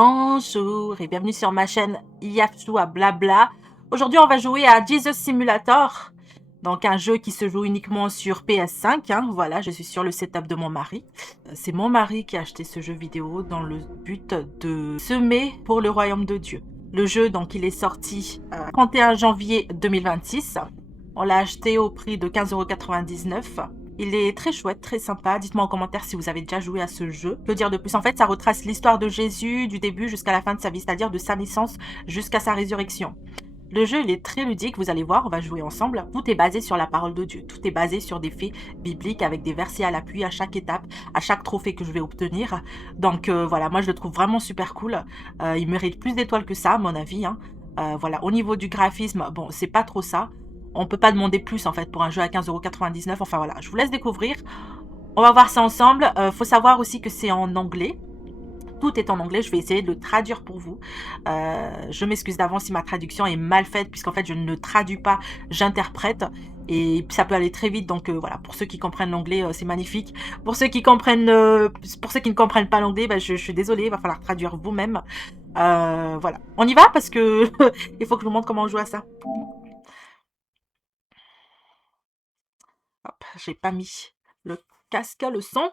Bonjour et bienvenue sur ma chaîne Yafchou à Blabla. Aujourd'hui, on va jouer à Jesus Simulator. Donc, un jeu qui se joue uniquement sur PS5. Voilà, je suis sur le setup de mon mari. C'est mon mari qui a acheté ce jeu vidéo dans le but de semer pour le royaume de Dieu. Le jeu, donc, il est sorti 31 janvier 2026. On l'a acheté au prix de 15,99 €. Il est très chouette, très sympa. Dites-moi en commentaire si vous avez déjà joué à ce jeu. Que dire de plus? En fait, ça retrace l'histoire de Jésus du début jusqu'à la fin de sa vie, c'est-à-dire de sa naissance jusqu'à sa résurrection. Le jeu, il est très ludique, vous allez voir, on va jouer ensemble. Tout est basé sur la parole de Dieu. Tout est basé sur des faits bibliques avec des versets à l'appui à chaque étape, à chaque trophée que je vais obtenir. Donc voilà, moi je le trouve vraiment super cool. Il mérite plus d'étoiles que ça, à mon avis. Voilà, au niveau du graphisme, bon, c'est pas trop ça. On peut pas demander plus en fait pour un jeu à 15,99 €. Enfin voilà, je vous laisse découvrir. On va voir ça ensemble. Faut savoir aussi que c'est en anglais. Tout est en anglais, je vais essayer de le traduire pour vous. Je m'excuse d'avance si ma traduction est mal faite, puisqu'en fait je ne traduis pas, j'interprète. Et ça peut aller très vite, donc voilà, pour ceux qui comprennent l'anglais, c'est magnifique. Pour ceux qui ne comprennent pas l'anglais, je suis désolée, il va falloir traduire vous-même. Voilà, on y va parce que il faut que je vous montre comment on joue à ça. Hop, j'ai pas mis le casque, le son.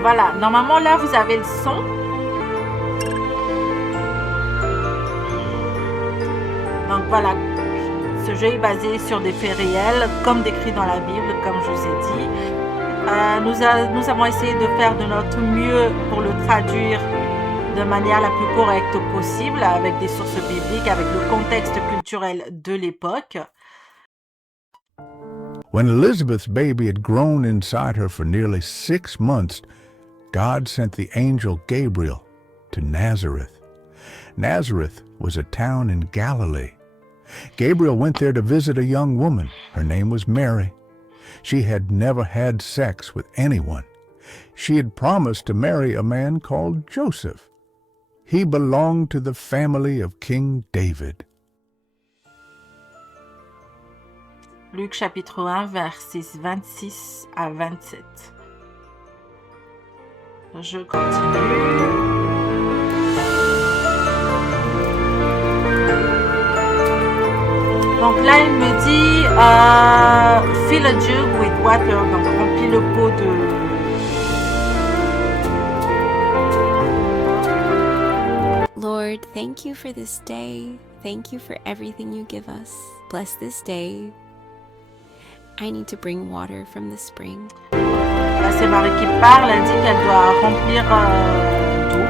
Voilà, normalement là vous avez le son. Donc voilà, ce jeu est basé sur des faits réels, comme décrit dans la Bible, comme je vous ai dit. Nous avons essayé de faire de notre mieux pour le traduire de manière la plus correcte possible, avec des sources bibliques, avec le contexte culturel de l'époque. When Elizabeth's baby had grown inside her for nearly 6 months, God sent the angel Gabriel to Nazareth. Nazareth was a town in Galilee. Gabriel went there to visit a young woman. Her name was Mary. She had never had sex with anyone. She had promised to marry a man called Joseph. He belonged to the family of King David. Luc chapitre 1, versets 26 à 27. Je continue. Donc là, il me dit fill a jug with water. Donc remplis le pot de... Lord, thank you for this day. Thank you for everything you give us. Bless this day. I need to bring water from the spring. Là, c'est Marie qui parle. Elle dit qu'elle doit remplir d'eau.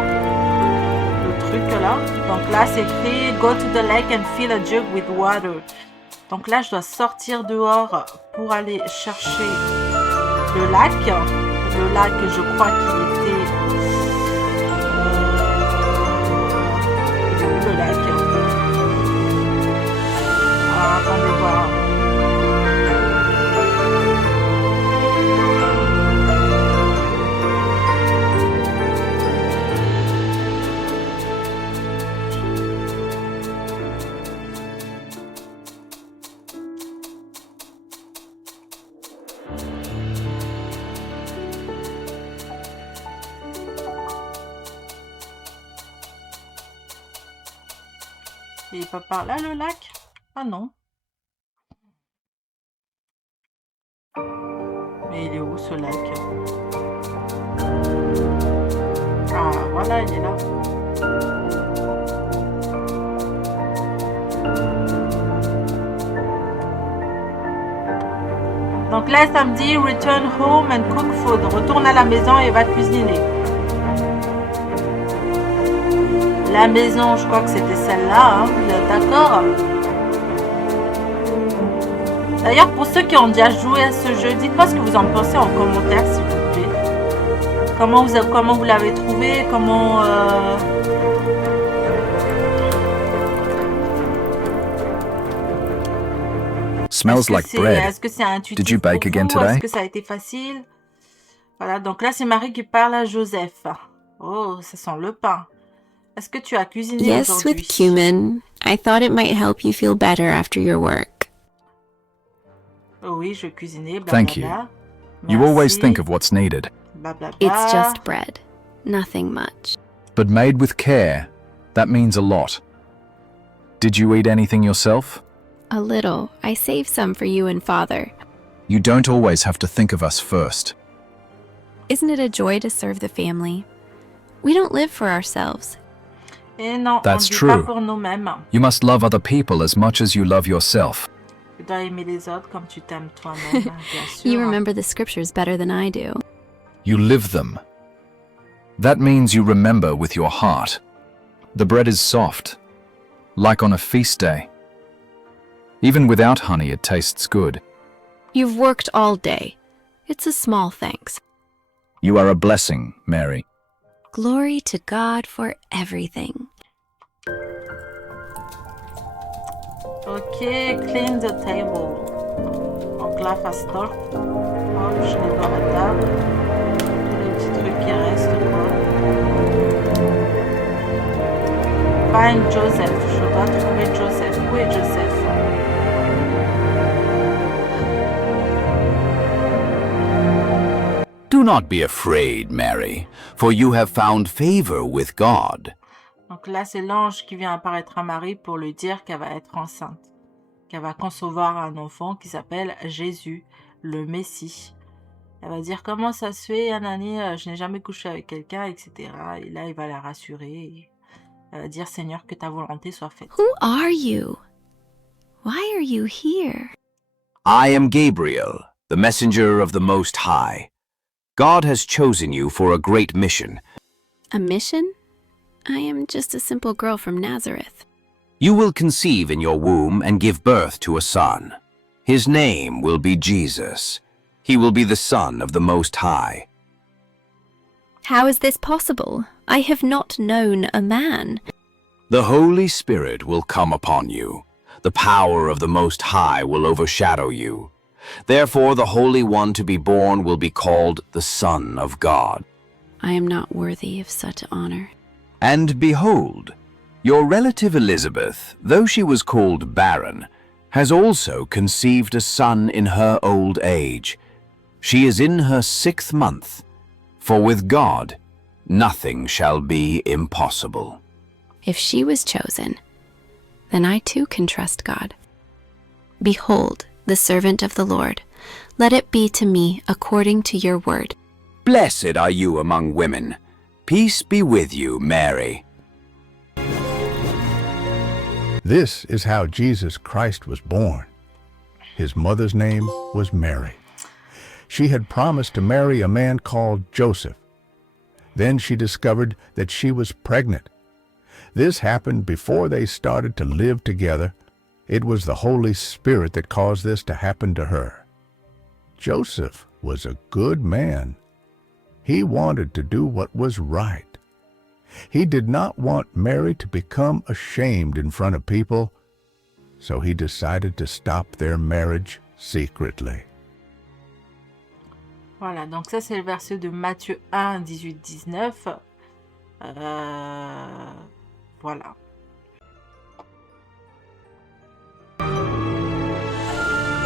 Le truc là. Donc là, c'est écrit go to the lake and fill a jug with water. Donc là, je dois sortir dehors pour aller chercher le lac. Le lac, je crois qu'il était... le lac. Alors, attendez voir. Il est pas par là le lac? Ah non. Mais il est où ce lac? Ah voilà, il est là. Donc là, ça me dit return home and cook food. Retourne à la maison et va cuisiner. La maison, je crois que c'était celle-là, d'accord. D'ailleurs, pour ceux qui ont déjà joué à ce jeu, dites-moi ce que vous en pensez en commentaire, s'il vous plaît. Comment vous l'avez trouvé, comment... Smells like bread. Est-ce que c'est intuitif Did you bake pour again vous? today? Est-ce que ça a été facile? Voilà, donc là, c'est Marie qui parle à Joseph. Oh, ça sent le pain. Est-ce que tu as cuisiné Yes, aujourd'hui? with cumin. I thought it might help you feel better after your work. Oui, je cuisinais, Thank you. blablabla. You always Merci, think of what's needed, blablabla. It's just bread, nothing much. but made with care, that means a lot. Did you eat anything yourself? A little. I saved some for you and Father. You don't always have to think of us first. Isn't it a joy to serve the family? We don't live for ourselves. Et non, That's on ne vit pas true. pour nous-mêmes. You must love other people as much as you love yourself. Tu dois aimer les autres comme tu t'aimes toi-même, bien sûr. You remember the scriptures better than I do. You live them. That means you remember with your heart. The bread is soft, like on a feast day. Even without honey, it tastes good. You've worked all day. It's a small thanks. You are a blessing, Mary. Glory to God for everything. Ok, clean the table. Donc là, fast talk. Hop, je nettoie la table. Tous les petits trucs qui restent, quoi. Find Joseph. Je dois trouver Joseph. Où est Joseph? Do not be afraid, Mary, for you have found favor with God. Donc là, c'est l'ange qui vient apparaître à Marie pour lui dire qu'elle va être enceinte, qu'elle va concevoir un enfant qui s'appelle Jésus, le Messie. Elle va dire comment ça se fait, Anani, je n'ai jamais couché avec quelqu'un, etc. Et là, il va la rassurer. Et elle va dire, Seigneur, que ta volonté soit faite. Who are you? Why are you here? I am Gabriel, the messenger of the Most High. God has chosen you for a great mission. A mission? I am just a simple girl from Nazareth. You will conceive in your womb and give birth to a son. His name will be Jesus. He will be the Son of the Most High. How is this possible? I have not known a man. The Holy Spirit will come upon you. The power of the Most High will overshadow you. Therefore, the Holy One to be born will be called the Son of God. I am not worthy of such honor. And behold, your relative Elizabeth, though she was called barren, has also conceived a son in her old age. She is in her 6th month, for with God nothing shall be impossible. If she was chosen, then I too can trust God. Behold, the servant of the Lord. Let it be to me according to your word. Blessed are you among women. Peace be with you, Mary. This is how Jesus Christ was born. His mother's name was Mary. She had promised to marry a man called Joseph. Then she discovered that she was pregnant. This happened before they started to live together. It was the Holy Spirit that caused this to happen to her. Joseph was a good man. He wanted to do what was right. He did not want Mary to become ashamed in front of people, so he decided to stop their marriage secretly. Voilà, donc ça c'est le verset de Matthieu 1, 18, 19. Voilà.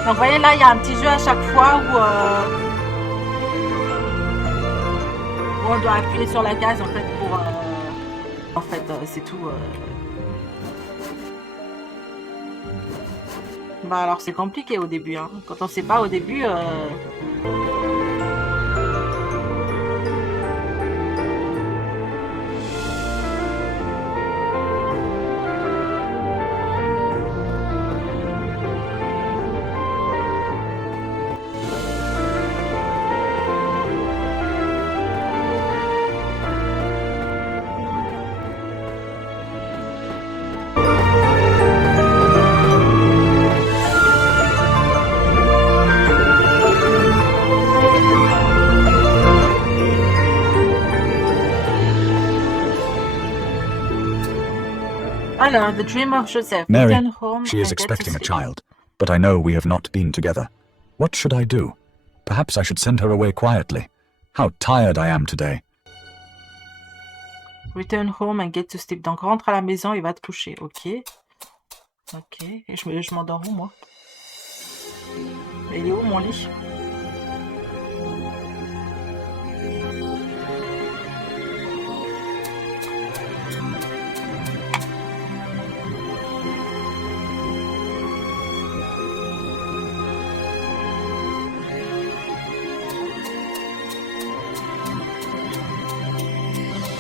Donc vous voyez là, il y a un petit jeu à chaque fois où on doit appuyer sur la case en fait pour... c'est tout. Bah alors c'est compliqué au début, hein. Quand on sait pas au début... Alors, the dream of Joseph. Mary, Return home she is and get expecting to a sleep. child, but I know we have not been together. What should I do? Perhaps I should send her away quietly. How tired I am today. Return home and get to sleep. Donc, rentre à la maison et va te coucher. Ok. Ok. Et je m'endors où, moi? Il est où mon lit?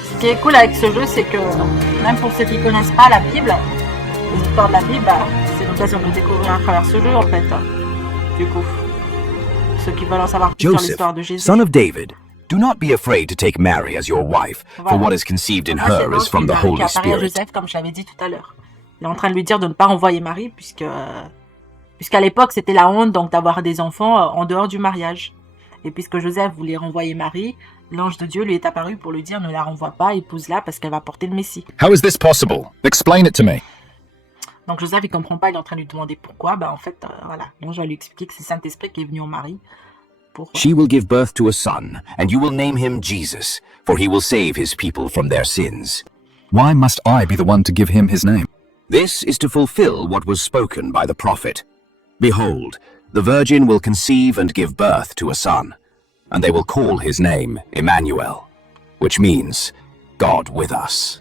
Ce qui est cool avec ce jeu, c'est que même pour ceux qui connaissent pas la Bible, l'histoire de la Bible, bah, c'est l'occasion de découvrir à travers ce jeu en fait. Du coup, ceux qui veulent en savoir plus sur Joseph, l'histoire de Jésus. son of David, do not be afraid to take Mary as your wife, for Voilà. what is conceived in Moi, c'est her l'ange is from qui the apparaît Holy à Spirit. Joseph, comme je l'avais dit tout à l'heure. Il est en train de lui dire de ne pas renvoyer Marie, puisqu'à l'époque c'était la honte donc d'avoir des enfants en dehors du mariage. Et puisque Joseph voulait renvoyer Marie, l'ange de Dieu lui est apparu pour lui dire ne la renvoie pas, épouse-la parce qu'elle va porter le Messie. How is this possible? Explain it to me. Donc Joseph il comprend pas, il est en train de lui demander pourquoi. En fait, voilà, l'ange va lui expliquer que c'est le Saint-Esprit qui est venu en Marie pour. She will give birth to a son, and you will name him Jesus, for he will save his people from their sins. Why must I be the one to give him his name? This is to fulfill what was spoken by the prophet. Behold, the virgin will conceive and give birth to a son, and they will call his name Emmanuel, which means God with us.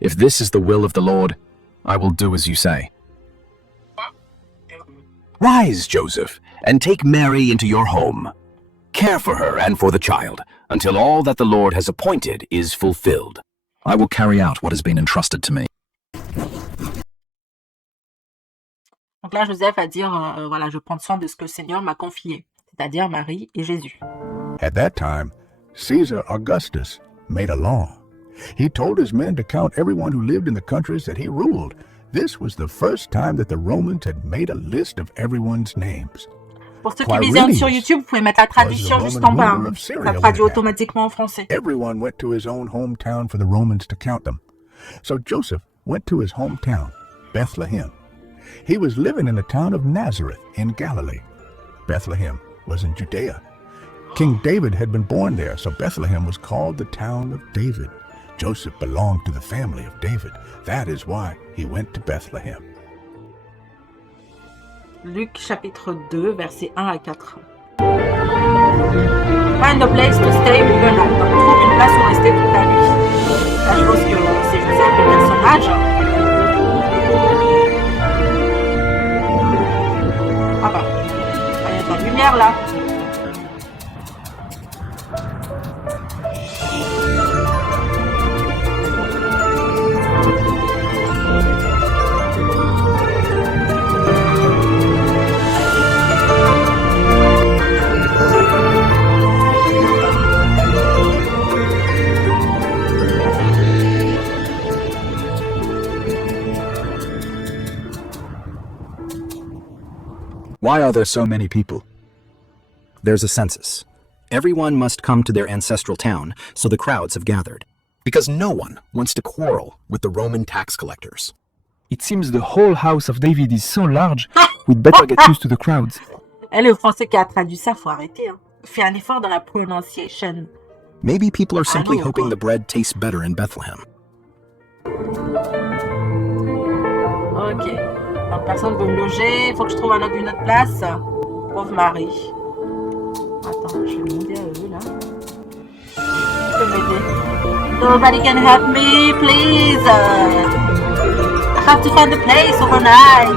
If this is the will of the Lord, I will do as you say. Rise, Joseph, and take Mary into your home. Care for her and for the child, until all that the Lord has appointed is fulfilled. I will carry out what has been entrusted to me. Donc là, Joseph va dire, voilà, je prends soin de ce que le Seigneur m'a confié, c'est-à-dire Marie et Jésus. At that time, Caesar Augustus made a law. He told his men to count everyone who lived in the countries that he ruled. This was the first time that the Romans had made a list of everyone's names. Pour ceux qui visionnent sur Quirinius YouTube, vous pouvez mettre la traduction was the juste en bas. Roman ruler Hein. of Syria Ça when traduit it happened. automatiquement en français. Everyone went to his own hometown for the Romans to count them. So Joseph went to his hometown, Bethlehem. He was living in the town of Nazareth in Galilee. Bethlehem was in Judea. King David had been born there, so Bethlehem was called the town of David. Joseph belonged to the family of David. That is why he went to Bethlehem. Luc chapitre 2, versets 1 à 4. Find a place to stay overnight. Donc, trouve une place où rester toute la nuit. Là, je pense que c'est Joseph le personnage. Ah bah, il y a de la lumière là. Why are there so many people? There's a census. Everyone must come to their ancestral town, so the crowds have gathered. Because no one wants to quarrel with the Roman tax collectors. It seems the whole house of David is so large, we'd better get used to the crowds. Et le français qui a traduit ça, faut arrêter. Hein. Fais un effort dans la prononciation. Maybe people are simply know. hoping the bread tastes better in Bethlehem. Ok. Donc personne veut me loger. Il faut que je trouve une autre place. Pauvre Marie. Attends, je vais demander à eux là. Qui peut m'aider? Nobody can help me, please. I have to find a place overnight.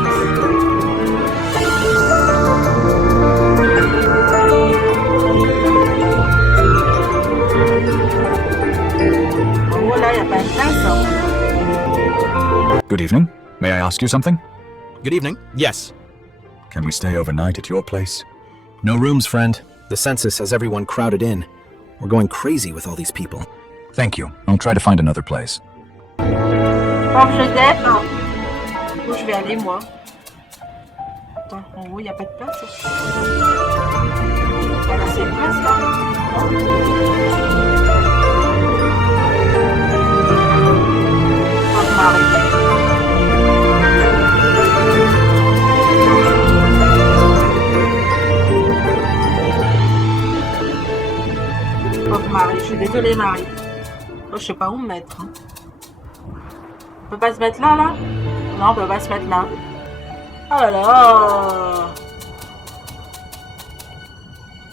En gros là, il n'y a pas de place. Hein. Good evening. May I ask you something? Good evening. Yes. Can we stay overnight at your place? No rooms, friend. The census has everyone crowded in. We're going crazy with all these people. Thank you. I'll try to find another place. Pauvre Joseph. Où je vais aller moi? Attends, en haut, il n'y a pas de place. Voilà, c'est une place là. Pauvre Marie. Pauvre Marie, je suis désolée Marie. Oh, je sais pas où me mettre. Hein. On peut pas se mettre là, là? Non, on peut pas se mettre là. Oh là là!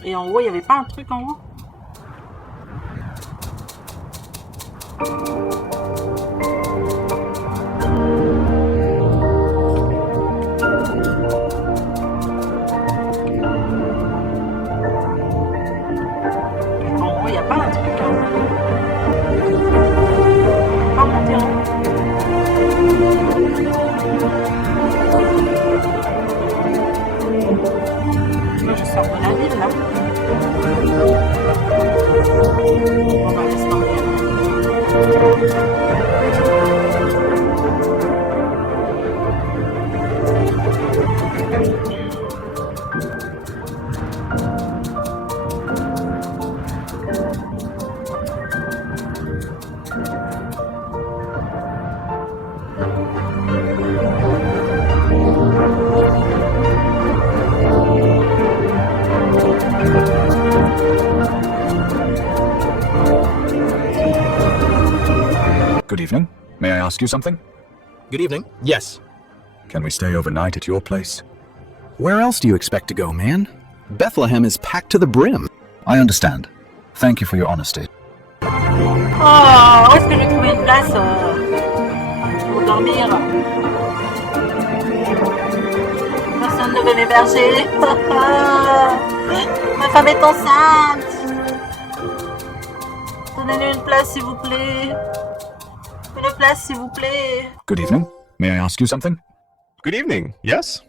Et en haut, il n'y avait pas un truc en haut? En haut, il n'y a pas un truc en haut. Pas monter en haut. Moi, je sors de la ville, là. On va laisser tomber. Good evening. May I ask you something? Good evening. Yes. Can we stay overnight at your place? Where else do you expect to go, man? Bethlehem is packed to the brim. I understand. Thank you for your honesty. Oh, où est-ce que je vais trouver une place pour dormir? Personne ne veut m'héberger. Ma femme est enceinte. Donnez-lui une place, s'il vous plaît. Une place, s'il vous plaît. Good evening. May I ask you something? Good evening. Yes?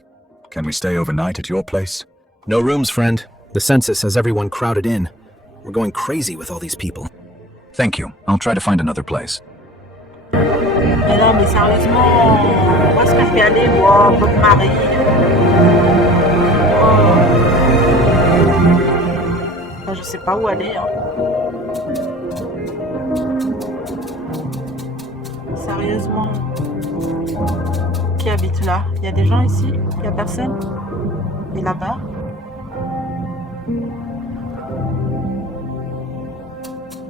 Can we stay overnight at your place? No rooms, friend. The census has everyone crowded in. We're going crazy with all these people. Thank you. I'll try to find another place. Mais non, mais sérieusement, où est-ce que je vais aller, moi, votre mari? Enfin, je sais pas où aller. Hein. Sérieusement. Qui habite là? Il y a des gens ici? Il y a personne? Et là-bas?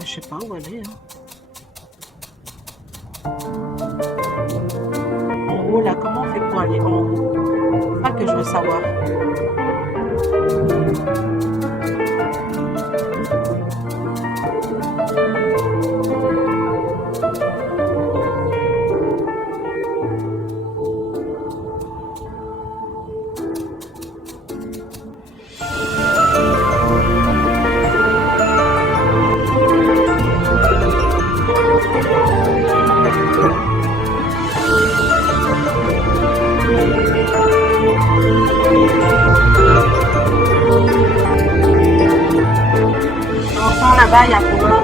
Je sais pas où aller. Hein. En haut là, comment on fait pour aller en haut? C'est ça que je veux savoir. L'enfant là-bas, il y a quoi?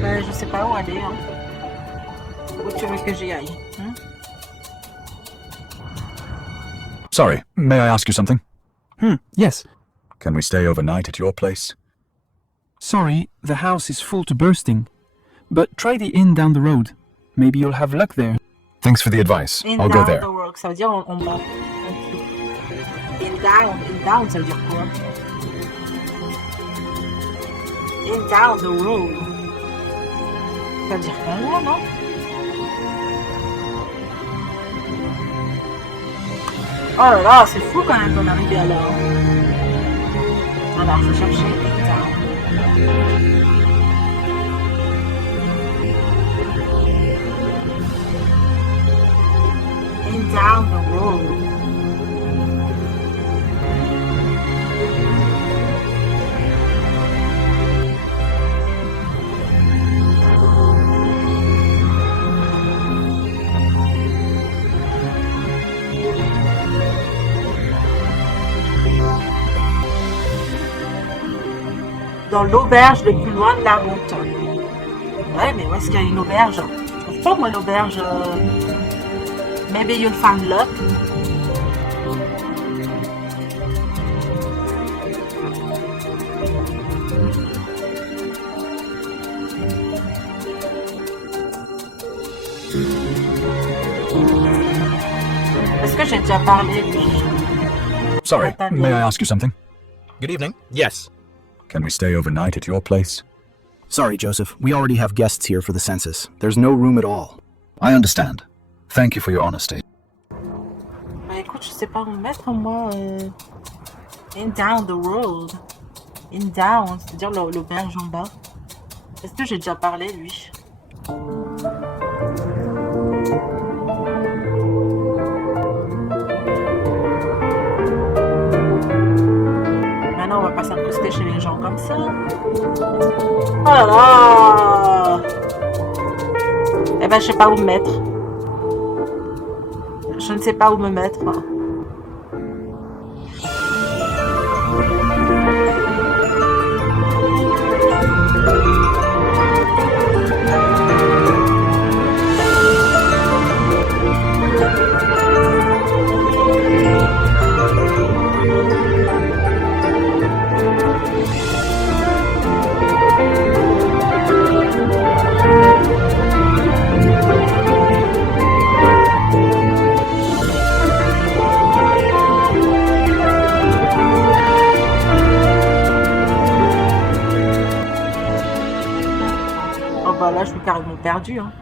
Ben, je sais pas où aller. Hein. Où tu veux que j'y aille? Hein? Sorry, may I ask you something? Yes. Can we stay overnight at your place? Sorry, the house is full to bursting. But try the inn down the road. Maybe you'll have luck there. Thanks for the advice. In I'll go down there. the road, ça veut dire on monte. In down, ça veut dire quoi? In down the road. Ça veut dire quoi, non? Oh là là, c'est fou quand même d'en arriver à là. Alors, je cherchais in down. In down the road. dans l'auberge le plus loin de la route. Ouais, mais où est-ce qu'il y a une auberge? Je trouve pas, moi, l'auberge. Maybe you'll find luck. Est-ce que j'ai déjà parlé, lui? Sorry, Attendez. may I ask you something? Good evening. Yes. Can we stay overnight at your place? Sorry, Joseph. We already have guests here for the census. There's no room at all. I understand. Thank you for your honesty. Bah écoute, je sais pas où me mettre, moi. In down the road. In down, c'est-à-dire l'auberge en bas. Est-ce que j'ai déjà parlé, lui? Maintenant, on va pas s'incruster chez les gens comme ça. Oh là là! Eh ben, je sais pas où me mettre. Je ne sais pas où me mettre. Oh bah là, je suis carrément perdu, hein.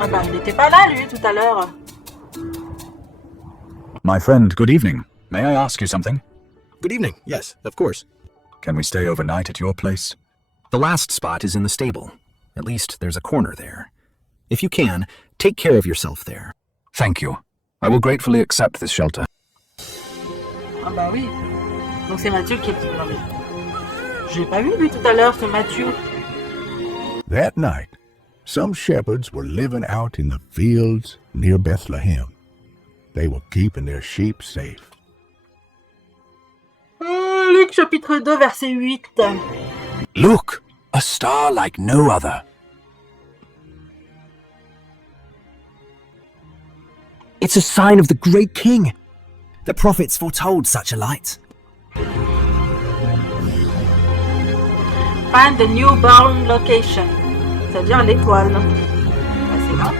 Ah bah, il n'était pas là, lui, tout à l'heure. My friend, good evening. May I ask you something? Good evening. Yes, of course. Can we stay overnight at your place? The last spot is in the stable. At least there's a corner there. If you can, take care of yourself there. Thank you. I will gratefully accept this shelter. Ah bah oui. Donc c'est Mathieu qui est... Non mais... Je l'ai pas vu, lui, tout à l'heure, ce Mathieu. That night, some shepherds were living out in the fields near Bethlehem. They were keeping their sheep safe. Luc, chapitre 2, verset 8. Look, a star like no other. It's a sign of the great king. The prophets foretold such a light. Find the newborn location. C'est-à-dire l'étoile. Bah, c'est là.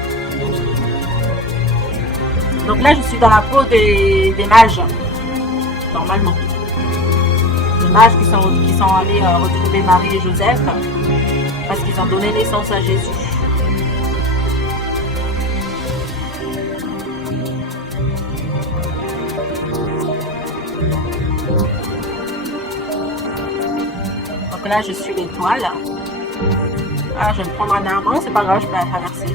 Donc là, je suis dans la peau des mages. Normalement. Les mages qui sont allés retrouver Marie et Joseph. Parce qu'ils ont donné naissance à Jésus. Donc là, je suis l'étoile. Ah, je vais me prendre un arbre. Non, c'est pas grave, je peux la traverser.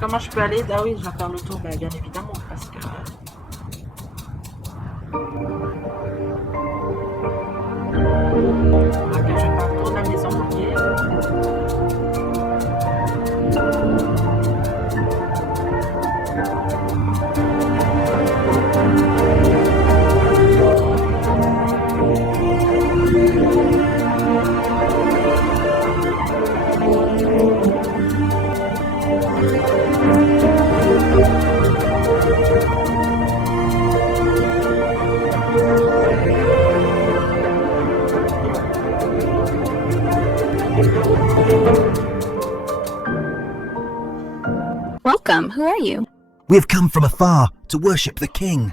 Comment je peux aller? Ah oui, je vais faire le tour, bah, bien évidemment, parce que... Ok, je vais faire le tour de la maison, Welcome. Who are you? We have come from afar to worship the king.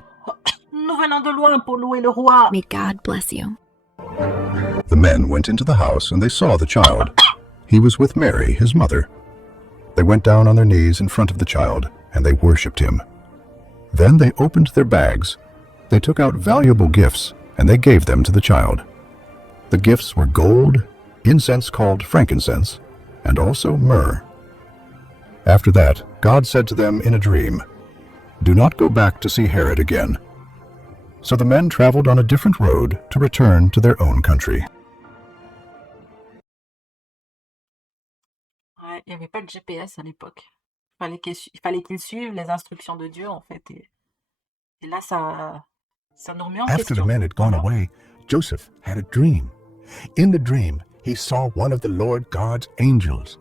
Nous venons de loin pour louer le roi. May God bless you. The men went into the house, and they saw the child. He was with Mary, his mother. They went down on their knees in front of the child, and they worshipped him. Then they opened their bags. They took out valuable gifts, and they gave them to the child. The gifts were gold, incense called frankincense, and also myrrh. After that, God said to them in a dream, "Do not go back to see Herod again." So the men traveled on a different road to return to their own country. Ouais, il n'y avait pas de GPS à l'époque. Il fallait qu'ils suivent les instructions de Dieu, en fait. Et là, ça nous remet en After the question. men had gone Voilà. away, Joseph had a dream. In the dream, he saw one of the Lord God's angels.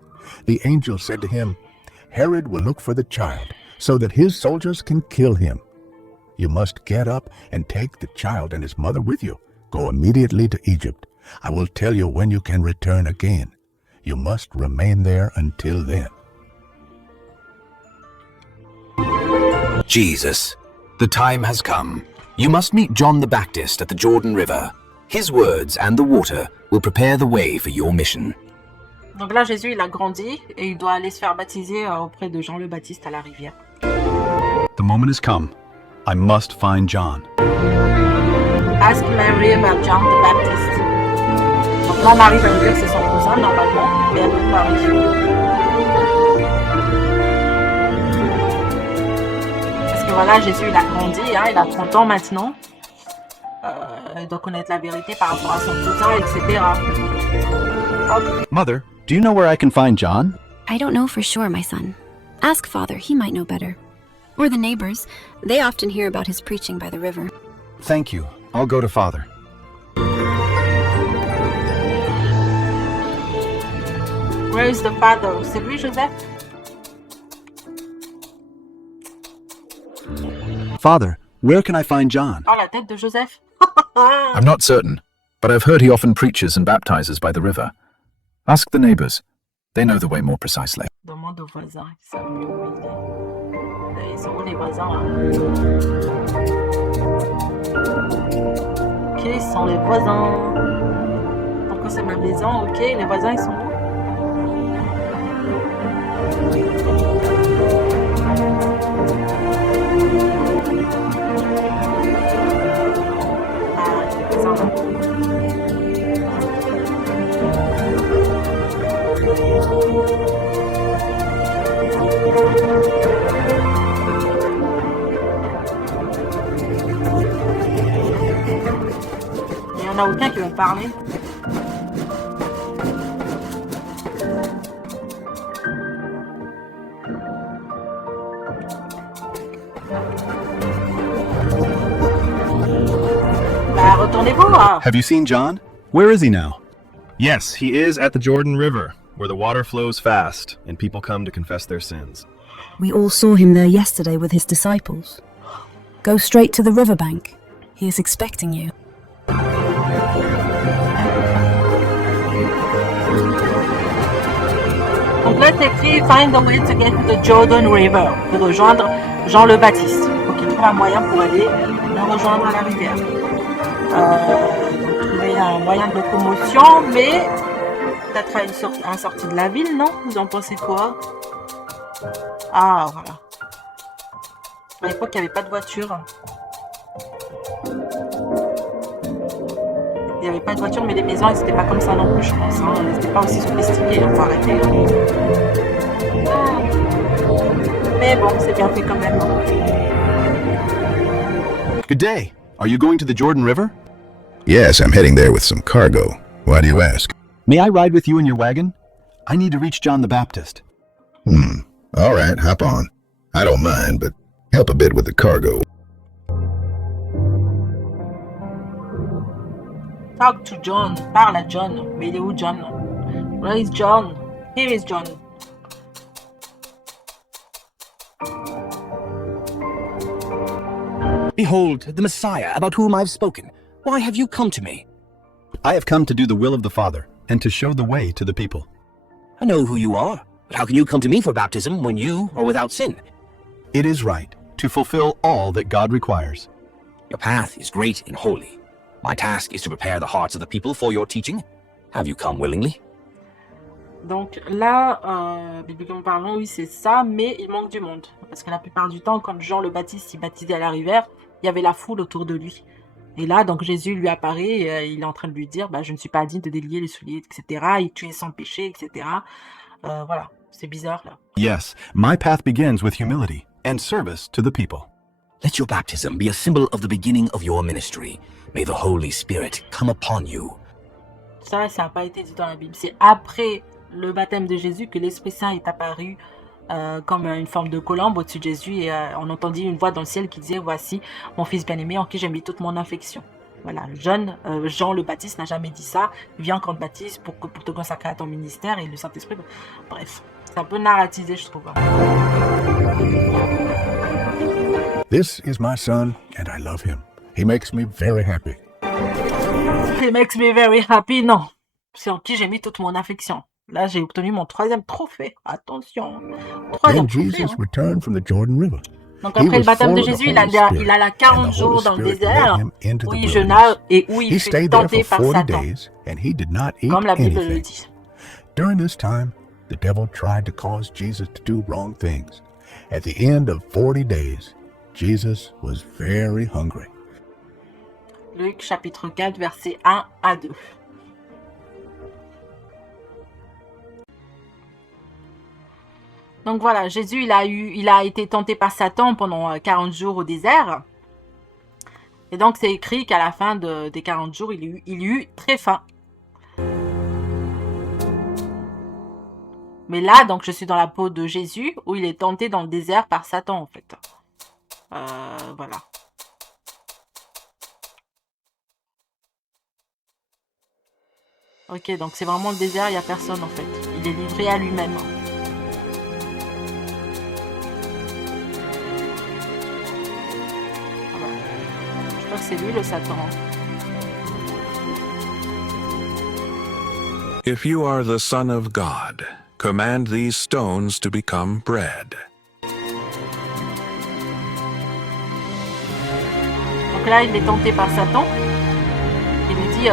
The angel said to him, "Herod will look for the child, so that his soldiers can kill him. You must get up and take the child and his mother with you. Go immediately to Egypt. I will tell you when you can return again. You must remain there until then." Jesus, the time has come. You must meet John the Baptist at the Jordan River. His words and the water will prepare the way for your mission. Donc là, Jésus, il a grandi et il doit aller se faire baptiser auprès de Jean le Baptiste à la rivière. The moment has come. I must find John. Ask Mary about John the Baptist. Donc là, Marie va nous dire que c'est son cousin, normalement, mais elle ne pas Parce que voilà, Jésus, il a grandi, hein, il a 30 ans maintenant. Il doit connaître la vérité par rapport à son cousin, etc. Mother, do you know where I can find John? I don't know for sure, my son. Ask Father, he might know better. Or the neighbors. They often hear about his preaching by the river. Thank you. I'll go to Father. Where is the father? C'est lui, Joseph? Father, where can I find John? Oh, la tête de Joseph. I'm not certain, but I've heard he often preaches and baptizes by the river. Ask the neighbors. They know the way more precisely. Demande aux voisins, ils savent mieux où il est. Ils sont où les voisins, là? Qui sont les voisins? Pourquoi c'est ma maison? Ok, les voisins, ils sont où? Ah, les voisins, là. Il n'y en a aucun qui veut parler. Bah, retournez-vous, hein. Have you seen John? Where is he now? Yes, he is at the Jordan River, where the water flows fast and people come to confess their sins. We all saw him there yesterday with his disciples. Go straight to the riverbank. He is expecting you. Donc là, c'est écrit Find a way to get to the Jordan River. De rejoindre Jean le Baptiste. Donc il trouve un moyen pour aller le rejoindre à la rivière. Donc trouver un moyen de locomotion, mais peut-être à une sortie de la ville, non? Vous en pensez quoi? Ah, voilà. À l'époque, il n'y avait pas de voiture. Il n'y avait pas de voiture, mais les maisons, elles n'étaient pas comme ça non plus, je pense. Hein. Elles n'étaient pas aussi sophistiquées, il faut arrêter. Mais bon, c'est bien fait quand même. Good day. Are you going to the Jordan River? Yes, I'm heading there with some cargo. Why do you ask? May I ride with you in your wagon? I need to reach John the Baptist. All right, hop on. I don't mind, but help a bit with the cargo. Talk to John. Parle à John. Mais il est où John? Where is John? Here is John. Behold, the Messiah, about whom I've spoken. Why have you come to me? I have come to do the will of the Father and to show the way to the people. I know who you are, but how can you come to me for baptism when you are without sin? It is right to fulfill all that God requires. Your path is great and holy. My task is to prepare the hearts of the people for your teaching. Have you come willingly? Donc là, bibliquement parlant, oui, c'est ça, mais il manque du monde. Parce que la plupart du temps, quand Jean le Baptiste s'y baptisait à la rivière, il y avait la foule autour de lui. Et là, donc Jésus lui apparaît, et, il est en train de lui dire, je ne suis pas digne de délier les souliers, etc. Et tu es sans péché, etc. Voilà, c'est bizarre là. Yes, my path begins with humility and service to the people. Let your baptism be a symbol of the beginning of your ministry. May the Holy Spirit come upon you. Ça n'a pas été dit dans la Bible. C'est après le baptême de Jésus que l'Esprit Saint est apparu comme une forme de colombe au-dessus de Jésus et on entendit une voix dans le ciel qui disait « Voici mon fils bien-aimé en qui j'ai mis toute mon affection ». Voilà, Jean le Baptiste n'a jamais dit ça. Il vient quand te baptise pour te consacrer à ton ministère et le Saint-Esprit. Bref, c'est un peu narratisé, je trouve. This is my son, and I love him. He makes me very happy. He makes me very happy. Non, c'est en qui j'ai mis toute mon affection. Là, j'ai obtenu mon 3e trophée. Attention. 3e Then Jesus trophée. returned from the Jordan River. Donc après le baptême de Jésus, il a 40 jours dans le désert où il jeûna et où il fut tenté par Satan. Comme la Bible le dit. During this time, the devil tried to cause Jesus to do wrong things. At the end of 40 days, Jesus was very hungry. Luc chapitre 4, versets 1 à 2. Donc voilà, Jésus, il a été tenté par Satan pendant 40 jours au désert. Et donc c'est écrit qu'à la fin des 40 jours, il eut très faim. Mais là, donc je suis dans la peau de Jésus, où il est tenté dans le désert par Satan, en fait. Voilà. Ok, donc c'est vraiment le désert, il n'y a personne, en fait. Il est livré à lui-même. Je crois que c'est lui, le Satan. If you are the Son of God, command these stones to become bread. Donc là, il est tenté par Satan. Il lui dit,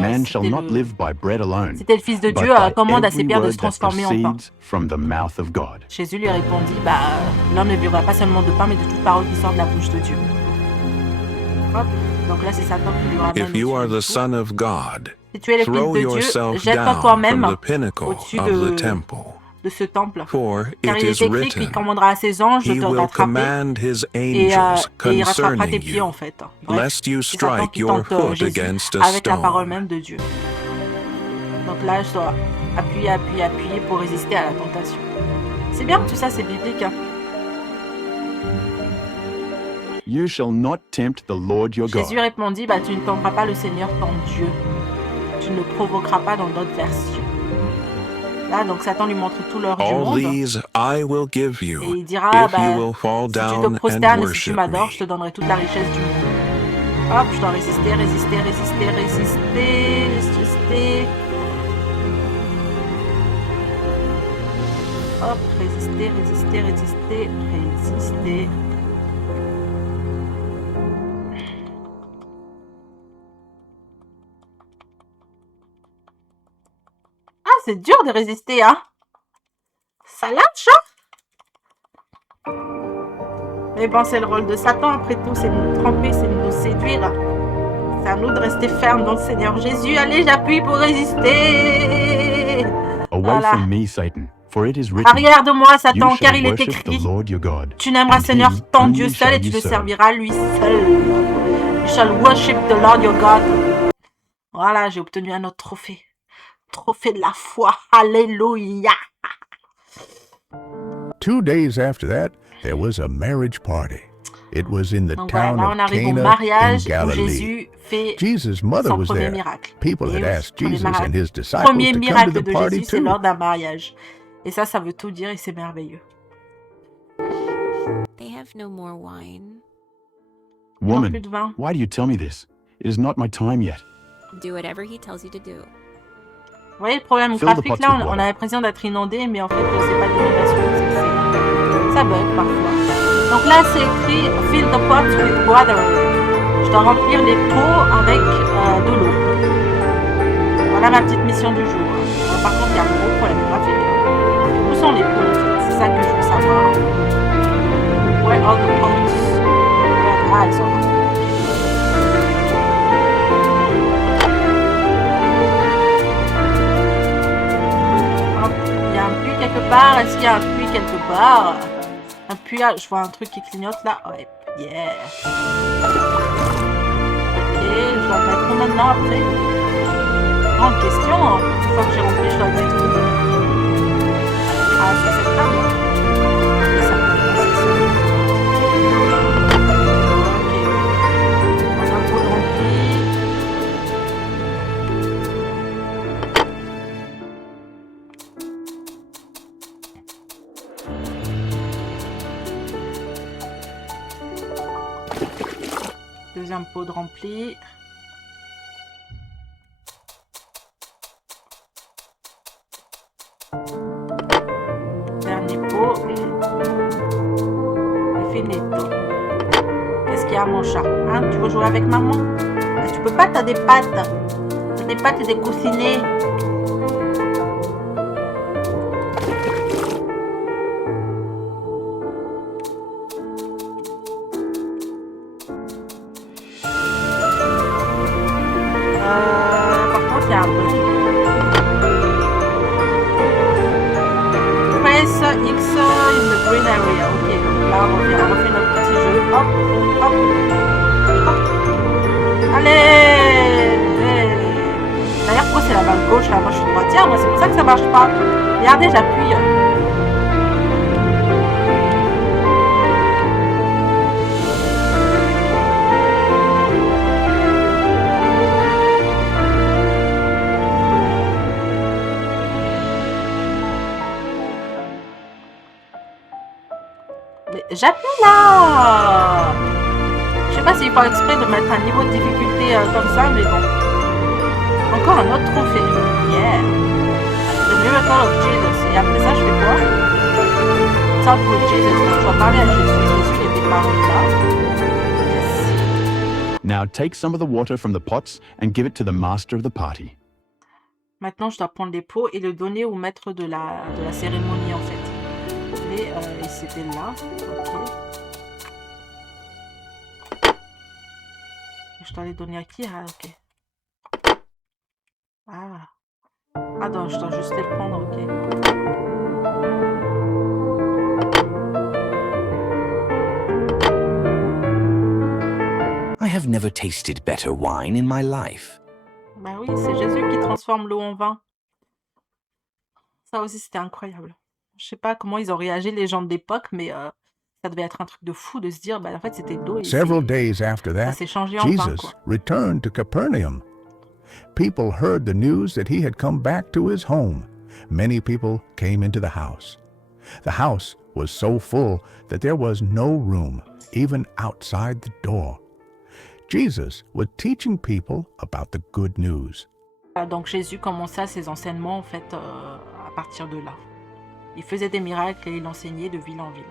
Man shall not live by bread alone, si t'es le Fils de Dieu, commande à ses pierres de se transformer en pain. from the mouth of God. Jésus lui répondit, l'homme ne vivra pas seulement de pain, mais de toute parole qui sort de la bouche de Dieu. Hop. Donc là, c'est Satan qui lui ramène. If you are the Son of God, si tu es le throw Fils de Dieu, yourself jette-toi down toi-même from the pinnacle au-dessus of the temple. de ce temple. For Car it il is est écrit written, qu'il commandera à ses anges de He te will rattraper command His et angels il rattrapera tes concerning pieds en you, fait. Bref, lest you c'est Satan strike qui your tente foot Jésus against a avec la parole stone. même de Dieu. Donc là, je dois appuyer pour résister à la tentation. C'est bien, tout ça c'est biblique. Hein. You shall not tempt the Lord your God. Jésus répondit, tu ne tenteras pas le Seigneur ton Dieu. Tu ne le provoqueras pas dans d'autres versions. Là, donc Satan lui montre tout l'or du All monde. these I will give Et you, il dira, if you will fall si tu te down and prosternes et si tu worship m'adores, me. je te donnerai toute la richesse du monde. Hop, je dois résister. Hop, résister. Ah, c'est dur de résister, hein. Ça lâche, hein. Mais bon, c'est le rôle de Satan, après tout, c'est de nous tromper, c'est de nous séduire. C'est à nous de rester fermes dans le Seigneur Jésus. Allez, j'appuie pour résister. Away Voilà. from me, Satan, for it is written, Arrière de moi, You Satan, shall car il est worship écrit, the Lord your God, tu n'aimeras and Seigneur him ton only Dieu seul shall et tu you le serve. serviras lui seul. You shall worship the Lord your God. Voilà, j'ai obtenu un autre trophée. Trophée de la foi. Alléluia. 2 days after that, there was a marriage party. It was in the Donc voilà, town là of on arrive au Cana in mariage où Galilee. Jésus fait Jesus' mother son was premier there. miracle. People Et had oui, asked premier Jesus and his disciples Premier to come to miracle the de party Jésus, c'est too. lors d'un mariage. Et ça veut tout dire et c'est merveilleux. They have no more wine. Woman, plus de vin. why do you tell me this? It is not my time yet. Do whatever he tells you to do. Vous voyez le problème Fill the graphique pots là, with on water. a l'impression d'être inondé, mais en fait c'est pas l'inondation, ça bug parfois. Donc là, c'est écrit Fill the pots with water. Je dois remplir les pots avec de l'eau. Voilà ma petite mission du jour. Par contre, il y a un gros problème graphique. Où sont les pots en fait? C'est ça que je veux savoir. Where are the pots? Ah, ils sont là. Il y a un puits quelque part. Est-ce qu'il y a un puits quelque part? Un puits, je vois un truc qui clignote là. Ouais, yeah. Ok, je dois le mettre où maintenant après? Grande question. Une fois que j'ai rempli, je dois le mettre où? Ah, c'est cette table. C'est ça. C'est ça. Ok. On a un pot rempli. Deuxième pot de rempli. Dernier pot. Finito. Qu'est-ce qu'il y a mon chat? Hein? Tu veux jouer avec maman? Bah, tu peux pas, t'as des pattes. T'as des pattes et des coussinets. Par contre, il y a un peu. Press X in the green area. Ok, donc là, on refait notre petit jeu. Hop, hop, hop. Allez! D'ailleurs, pourquoi c'est la main gauche là? Moi, je suis droitière. Moi, c'est pour ça que ça marche pas. Regardez, j'appuie. J'appuie là. Je sais pas s'il faut exprès de mettre un niveau de difficulté comme ça, mais bon. Encore un autre trophée. Yeah. The Miracle of Jesus. Et après ça, je fais quoi? Talk with Jesus. Donc, je dois parler à Jésus. Jésus, il était parmi là. Yes. Now take some of the water from the pots and give it to the master of the party. Maintenant, je dois prendre les pots et le donner au maître de la cérémonie, en fait. Et c'était là. Ok. Je dois les donner à qui? Ah, ok. Ah. Ah, non, je dois juste les prendre, ok. I have never tasted better wine in my life. Bah oui, c'est Jésus qui transforme l'eau en vin. Ça aussi, c'était incroyable. Je sais pas comment ils ont réagi les gens de l'époque, mais ça devait être un truc de fou de se dire, bah en fait c'était de l'eau. Several days after that, Jesus returned to Capernaum. People heard the news that he had come back to his home. Many people came into the house. The house was so full that there was no room, even outside the door. Jesus was teaching people about the good news. Donc Jésus commença ses enseignements en fait à partir de là. Il faisait des miracles et il enseignait de ville en ville.